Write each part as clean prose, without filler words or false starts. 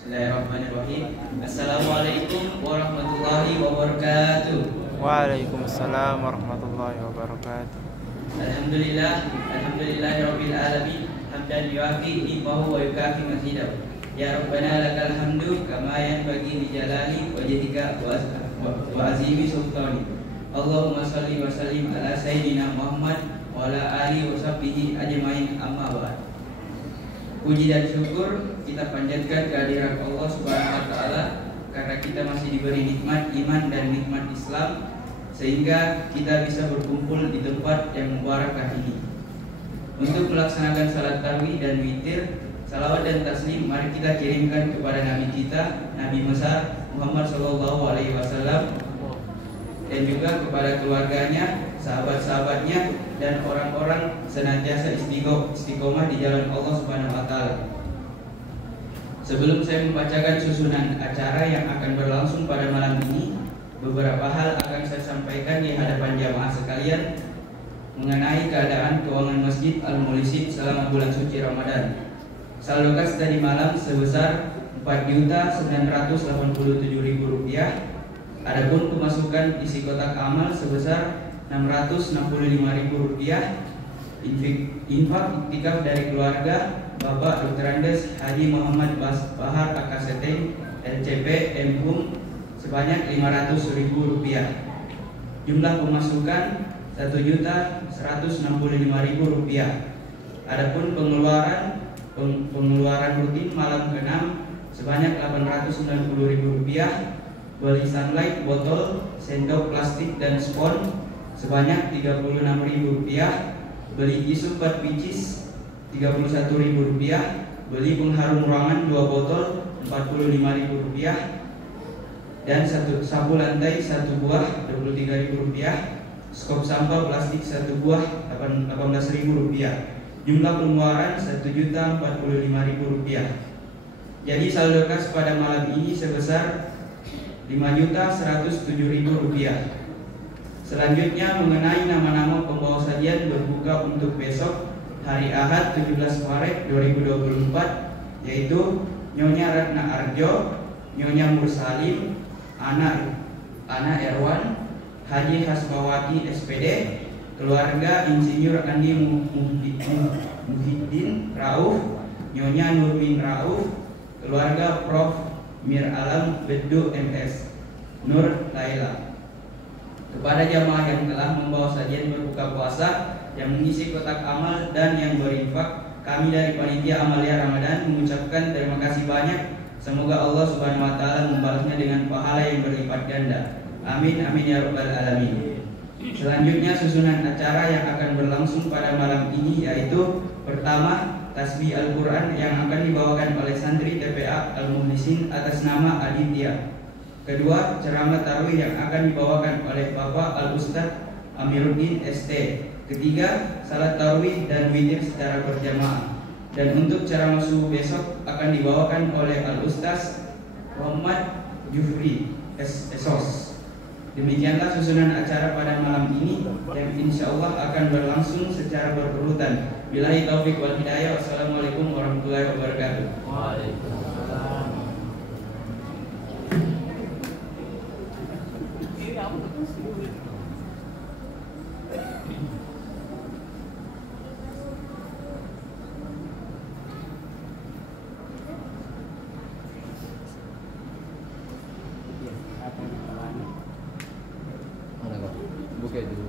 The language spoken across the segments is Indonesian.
Bismillahirrahmanirrahim. Assalamualaikum warahmatullahi wabarakatuh. Waalaikumsalam warahmatullahi wabarakatuh. Alhamdulillahirabbil alamin. Hamdan yuafi ni'mahu wa yukafi mazidahu. Ya Rabbana lakal hamdu kama yanbaghi li jalali wajhika wa azimi sultani. Allahumma shalli wa sallim ala sayyidina Muhammad wa ala alihi wa sahbihi ajmain, amma ba'd. Puji dan syukur kita panjatkan kehadiran Allah Subhanahu wa taala karena kita masih diberi nikmat iman dan nikmat Islam sehingga kita bisa berkumpul di tempat yang mubarakah ini. Untuk melaksanakan salat tarawih dan witir, salawat dan taslim mari kita kirimkan kepada Nabi kita, Nabi besar Muhammad sallallahu alaihi wasallam, dan juga kepada keluarganya, sahabat-sahabatnya, dan orang-orang senantiasa istiqomah di jalan Allah Subhanahu wa taala. Sebelum saya membacakan susunan acara yang akan berlangsung pada malam ini, beberapa hal akan saya sampaikan di hadapan jamaah sekalian mengenai keadaan keuangan Masjid Al-Mulisib selama bulan suci Ramadan. Saldo kas tadi malam sebesar Rp4.987.000. Adapun pemasukan isi kotak amal sebesar Rp665.000. Infak iktikaf dari keluarga Bapak Dr. Andes Haji Muhammad Bahar Akaseteng LCP MHUM sebanyak Rp500.000. Jumlah pemasukan Rp1.165.000. Adapun pengeluaran rutin malam ke-6 sebanyak Rp890.000. Beli sunlight, botol, sendok plastik dan spon sebanyak Rp36.000. Beli tisu 4 pieces Rp31.000. Beli pengharum ruangan 2 botol Rp45.000. Dan sapu lantai 1 buah Rp23.000. Skop sampah plastik 1 buah Rp18.000. Jumlah pengeluaran Rp1.045.000. Jadi saldo kas pada malam ini sebesar Rp5.107.000. Selanjutnya mengenai nama-nama pembawa sajian berbuka untuk besok hari Ahad 17 Maret 2024, yaitu Nyonya Ratna Arjo, Nyonya Mursalim, Ana Erwan, Haji Hasbawati SPD, keluarga Insinyur Andi Muhyiddin Rauf, Nyonya Nurmin Rauf, keluarga Prof Mir Alam Beddu MS, Nur Laila. Kepada jamaah yang telah membawa sajian berbuka puasa, yang mengisi kotak amal, dan yang berinfak, kami dari Panitia Amalia Ramadan mengucapkan terima kasih banyak. Semoga Allah Subhanahu wa taala membalasnya dengan pahala yang berlipat ganda. Amin amin ya rabbal alamin. Selanjutnya susunan acara yang akan berlangsung pada malam ini yaitu: pertama, tasbih Al-Quran yang akan dibawakan oleh santri TPA Al-Muhlisin atas nama Aditya. Kedua, ceramah tarawih yang akan dibawakan oleh Bapak Al-Ustadz Amiruddin ST. Ketiga, salat tarawih dan witir secara berjamaah. Dan untuk ceramah subuh besok akan dibawakan oleh Al-Ustadz Muhammad Jufri SOS. Demikianlah susunan acara pada malam ini yang insya Allah akan berlangsung secara berurutan. Billahi taufik wal hidayah. Wassalamualaikum warahmatullahi wabarakatuh. Waalaikumsalam. Buka dulu.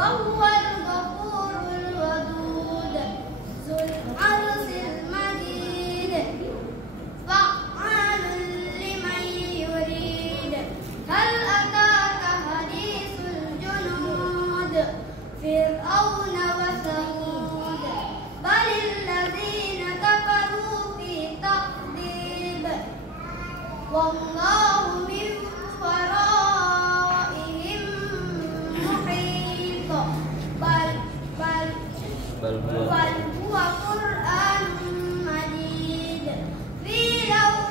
وهو الغفور الودود ذو العرش المجيد فعال لمن يريد هل أتاك حديث الجنود فرعون وثمود بل الذين كفروا في تكذيب والله من ورائهم محيط بل هو قرآن مجيد في لوح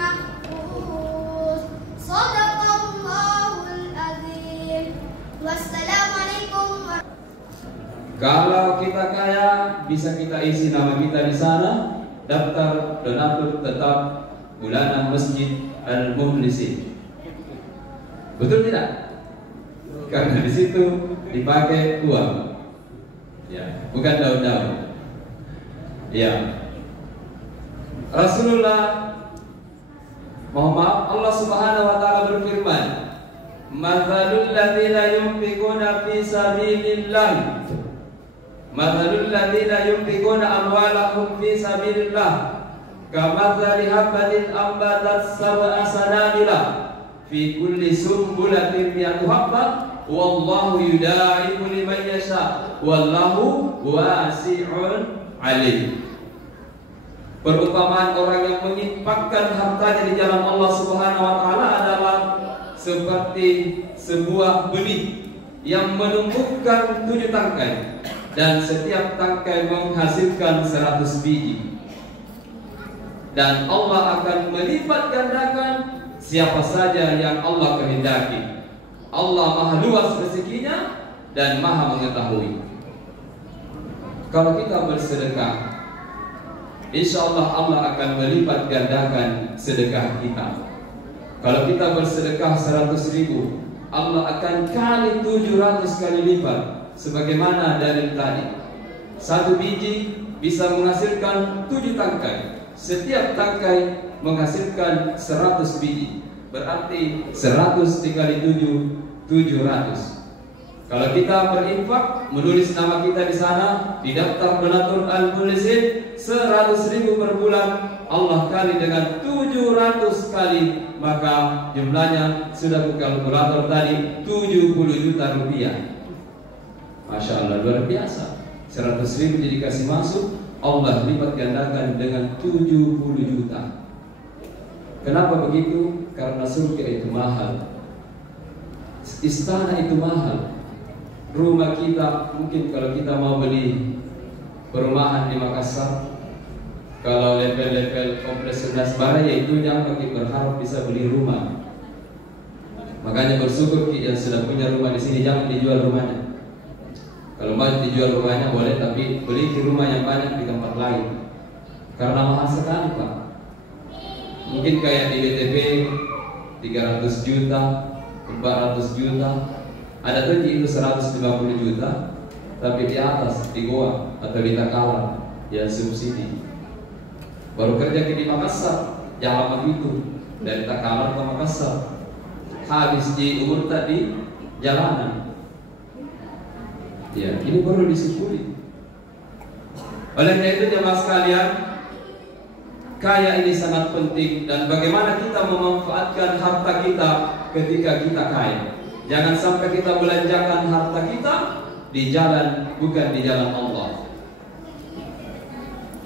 محفوظ صدق الله العظيم والسلام عليكم. Kalau kita kaya, bisa kita isi nama kita di sana, daftar donatur tetap bulanan Masjid Al-Muflisin. Betul tidak? Karena di situ dipakai uang, ya, bukan daun-daun. Ya, Rasulullah, mohon maaf, Allah Subhanahu Wa Taala berfirman, "Mathalul ladzina yunfiquna fi sabilillah." Mathalul ladzina yunfiquna amwalahum fi sabilillah kamathali habatin ambatat sab'a sanabila fi kulli sumbulatin mi'atu habbah wallahu yudaifu liman yasha wallahu wasi'un alim. Perumpamaan orang yang menginfakkan hartanya di jalan Allah Subhanahu wa taala adalah seperti sebuah benih yang menumbuhkan 7 tangkai dan setiap tangkai menghasilkan 100 biji. Dan Allah akan melipat gandakan siapa saja yang Allah kehendaki. Allah maha luas rezekinya dan maha mengetahui. Kalau kita bersedekah, insya Allah Allah akan melipat gandakan sedekah kita. Kalau kita bersedekah 100.000, Allah akan kali 700 kali lipat. Sebagaimana dalil tadi, 1 biji bisa menghasilkan 7 tangkai. Setiap tangkai menghasilkan 100 biji. Berarti 100 dikali 7, 700. Kalau kita berinfak, menulis nama kita di sana, di daftar donatur Al-Muflisin, 100.000 per bulan, Allah kali dengan 700 kali, maka jumlahnya sudah kalkulator tadi 70 juta rupiah. Masya Allah, luar biasa. 100.000 dikasih masuk, Allah lipat gandakan dengan 70 juta. Kenapa begitu? Karena surga itu mahal, istana itu mahal. Rumah kita, mungkin kalau kita mau beli perumahan di Makassar, kalau level-level kompleks 11 Baraya itu jangan lagi berharap bisa beli rumah. Makanya bersyukur yang sudah punya rumah di sini, jangan dijual rumahnya. Kalau mau dijual rumahnya boleh, tapi beli rumah yang banyak di tempat lain. Karena mahal sekali, Pak. Mungkin kayak di BTP 300 juta, 400 juta. Ada tuh itu 150 juta, tapi di atas di Goa atau di Takalar yang subsidi. Baru kerja di Makassar, jalan begitu dari Takalar ke Makassar, habis di umur tadi jalanan. Ya, ini perlu disyukuri. Oleh karena itu jemaah sekalian, kaya ini sangat penting, dan bagaimana kita memanfaatkan harta kita ketika kita kaya. Jangan sampai kita belanjakan harta kita di jalan, bukan di jalan Allah.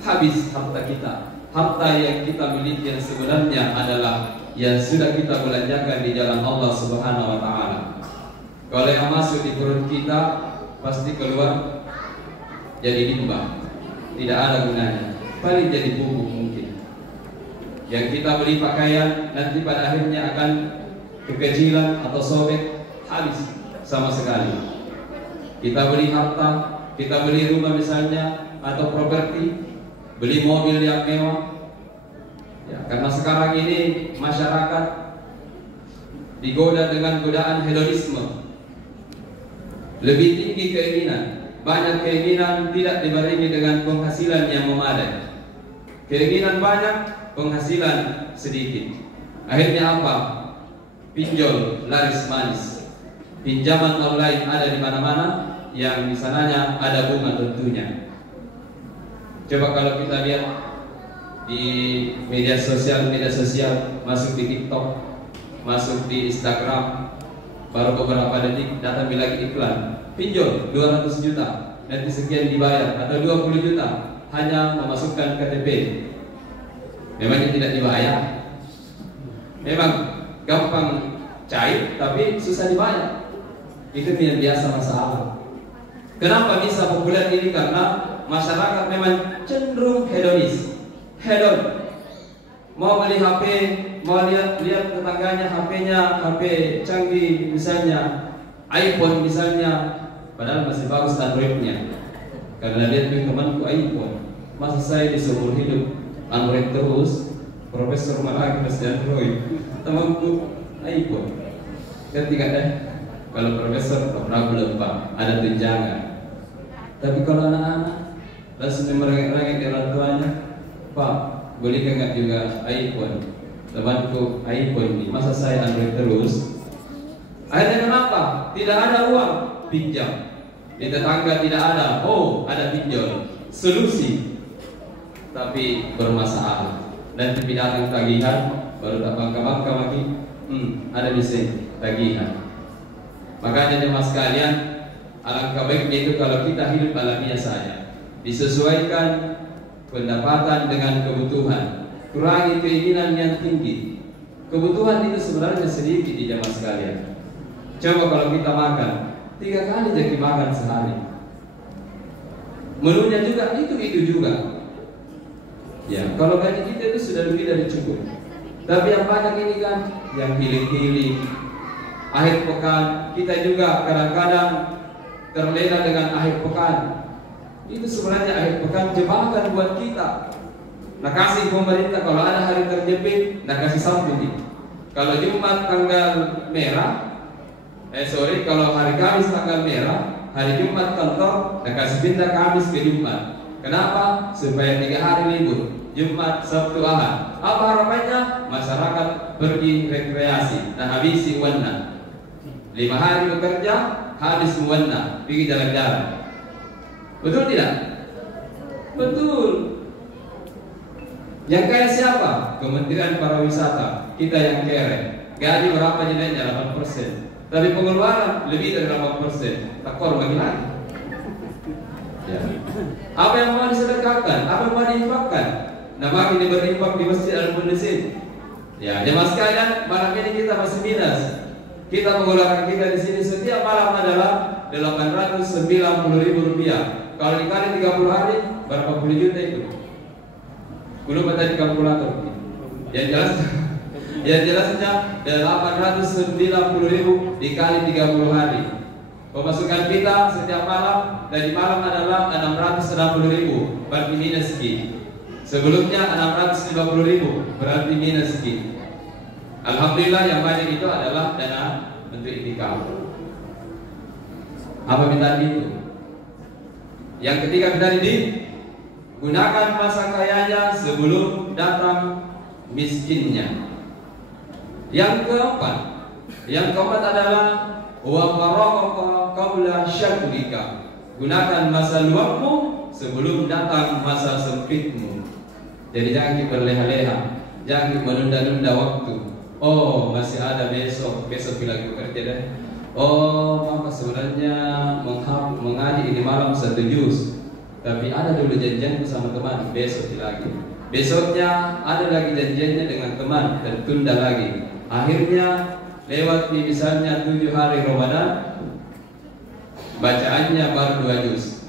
Habis harta kita. Harta yang kita miliki yang sebenarnya adalah yang sudah kita belanjakan di jalan Allah Subhanahu wa taala. Kalau yang masuk di perut kita pasti keluar jadi limbah, tidak ada gunanya, paling jadi pupuk mungkin. Yang kita beli pakaian nanti pada akhirnya akan kekecilan atau sobek, habis sama sekali. Kita beli harta, kita beli rumah misalnya atau properti, beli mobil yang mewah, ya, karena sekarang ini masyarakat digoda dengan godaan hedonisme. Lebih tinggi keinginan, banyak keinginan tidak dibarengi dengan penghasilan yang memadai. Keinginan banyak, penghasilan sedikit. Akhirnya apa? Pinjol laris manis. pinjaman online ada di mana-mana, yang di sananya ada bunga tentunya. Coba kalau kita lihat di media sosial, masuk di TikTok, masuk di Instagram, baru beberapa detik datang lagi iklan, pinjol 200 juta, nanti sekian dibayar, atau 20 juta hanya memasukkan KTP. Memangnya tidak dibayar? Memang gampang cair, tapi susah dibayar. Itu yang biasa masalah. Kenapa bisa populer ini? Karena masyarakat memang cenderung hedonis, hedon. Mau beli HP, mau lihat tetangganya HP canggih misalnya, iPhone misalnya, padahal masih bagus Androidnya. Karena lihat temanku iPhone, masa saya di seumur hidup Android terus, profesor malah masih Android, temanku iPhone. Ketika kalau profesor problem Pak, ada tunjangan. Tapi kalau anak-anak langsung merengek-rengek di orang tuanya, Pak, boleh nggak juga iPhone? Temanku iPhone ini, masa saya Android terus? Akhirnya kenapa? Tidak ada uang, pinjam. Di tetangga tidak ada, oh ada pinjol. Solusi, tapi bermasalah. Nanti datang tagihan, baru tak bangka-bangka lagi. Ada di sini tagihan. Makanya jemaah sekalian, alangkah baiknya itu kalau kita hidup alamiah saja, disesuaikan pendapatan dengan kebutuhan, kurangi keinginan yang tinggi. Kebutuhan itu sebenarnya sedikit di jemaah sekalian. Coba kalau kita makan 3 kali jadi makan sehari, menunya juga itu juga. Ya, kalau gaji kita itu sudah lebih dari cukup. Tapi yang banyak ini kan yang pilih-pilih. Akhir pekan kita juga kadang-kadang terlena dengan akhir pekan. Itu sebenarnya akhir pekan jebakan buat kita. Nah, kasih pemerintah kalau ada hari terjepit, nah kasih Sabtu nih. Kalau Jumat tanggal merah, kalau hari Kamis tanggal merah, hari Jumat kantor, nah kasih pindah Kamis ke Jumat. Kenapa? Supaya 3 hari libur, Jumat, Sabtu, Ahad. Apa harapannya? Masyarakat pergi rekreasi, nah habisi uangnya. 5 hari bekerja, habis semuanya, pergi jalan-jalan. Betul tidak? Betul. Yang kaya siapa? Kementerian Pariwisata. Kita yang kere. Gaji berapa nilainya? 8%. Tapi pengeluaran lebih dari 8%. Takor bagi lagi. Ya. Apa yang mau disedekahkan? Apa yang mau diinfakkan? Nah, makin berinfak di masjid ataupun di sini. Ya, jemaah sekalian, malam ini kita masih minus. Kita pengeluaran kita di sini setiap malam adalah Rp890.000. Kalau dikali 30 hari, berapa puluh juta itu? Belum tadi kalkulator. Yang jelasnya 890.000 dikali 30 hari. Pemasukan kita setiap malam dari malam adalah 660.000, berarti minus sekian. Sebelumnya 650.000, berarti minus sekian. Alhamdulillah yang banyak itu adalah dana untuk itikaf. Apa minta itu? Yang ketiga minta ini, gunakan masa kayanya sebelum datang miskinnya. Yang keempat adalah wa faraqaka qabla syaghlika. Gunakan masa luangmu sebelum datang masa sempitmu. Jadi jangan berleha-leha, jangan menunda-nunda waktu. Oh, masih ada besok lagi bekerja deh. Oh, maka sebenarnya mengaji ini malam 1 juz. Tapi ada dulu janjianku sama teman, besok lagi. Besoknya ada lagi janjiannya dengan teman dan tunda lagi. Akhirnya lewat di misalnya 7 hari Ramadan, bacaannya baru 2 juz.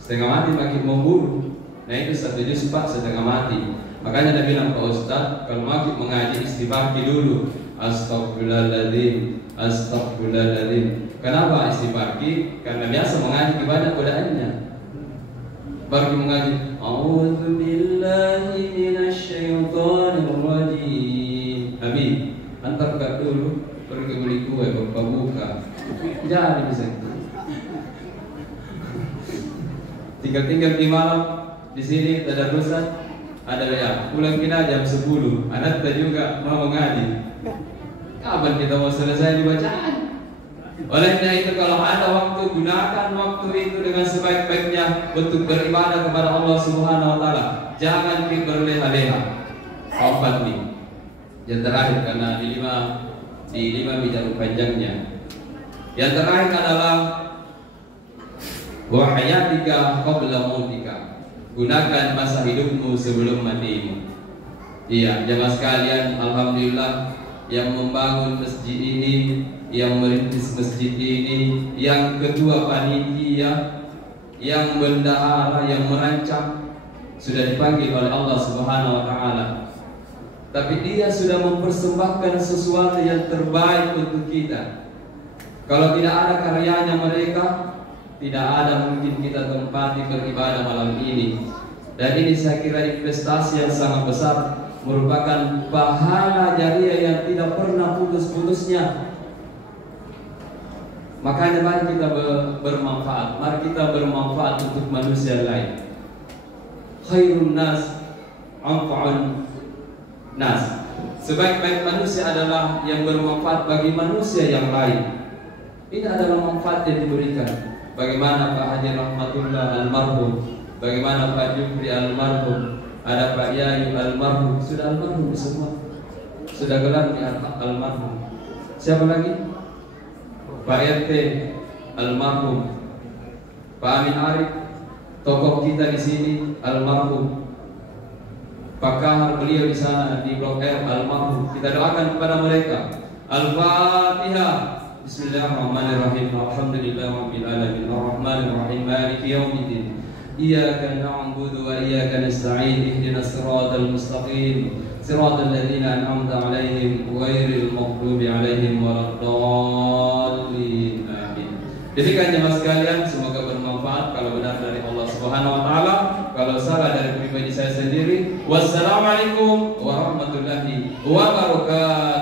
Setengah mati makin memburu. Nah itu 1 juz Pak, setengah mati. Makanya Nabi bilang ke Ustaz, kalau makin mengaji istighfar dulu. Astagfirullahaladzim, astagfirullahaladzim. Kenapa istighfar? Karena biasa mengaji banyak godaannya. Baru mengaji, a'udzubillahi minasyaitonirrajim. Nabi, antar kat dulu, pergi beli kue, buka. Jadi bisa. Tinggal di malam di sini tadarusan. Ada ya, pulang kita jam 10. Anak kita juga mau mengaji. Kapan kita mau selesai dibacaan? Olehnya itu kalau ada waktu, gunakan waktu itu dengan sebaik-baiknya untuk beribadah kepada Allah Subhanahu wa taala. Jangan berleha-leha. Wafat nih. Yang terakhir karena di lima bicara panjangnya. Yang terakhir adalah wa hayatika qabla mautika. Gunakan masa hidupmu sebelum matimu. Iya, jemaah sekalian, alhamdulillah yang membangun masjid ini, yang merintis masjid ini, yang ketua panitia, yang bendahara, yang merancang sudah dipanggil oleh Allah Subhanahu wa taala. Tapi dia sudah mempersembahkan sesuatu yang terbaik untuk kita. Kalau tidak ada karyanya mereka, tidak ada mungkin kita tempati beribadah malam ini. Dan ini saya kira investasi yang sangat besar, merupakan pahala jariah yang tidak pernah putus-putusnya. Makanya mari kita bermanfaat, mari kita bermanfaat untuk manusia lain. Khairun nas anfa'un nas. Sebaik-baik manusia adalah yang bermanfaat bagi manusia yang lain. Ini adalah manfaat yang diberikan. Bagaimana Pak Haji Rahmatullah almarhum, bagaimana Pak Jufri almarhum, ada Pak Yayu almarhum, sudah almarhum semua, sudah gelar di almarhum. Siapa lagi? Pak RT almarhum, Pak Amin Arif, tokoh kita di sini almarhum, Pak Kahar beliau di sana di Blok R almarhum. Kita doakan kepada mereka. Al-Fatihah. Bismillahirrahmanirrahim. Alhamdulillahirabbil alamin. Arrahmanirrahim. Maliki yaumiddin. Iyyaka na'budu wa iyyaka nasta'in. Ihdinas siratal mustaqim. Siratal ladzina an'amta 'alaihim ghairil maghdubi 'alaihim waladdallin. Amin. Demikian jemaah sekalian, semoga bermanfaat. Kalau benar dari Allah Subhanahu wa taala, kalau salah dari pribadi saya sendiri. Wassalamualaikum warahmatullahi wabarakatuh.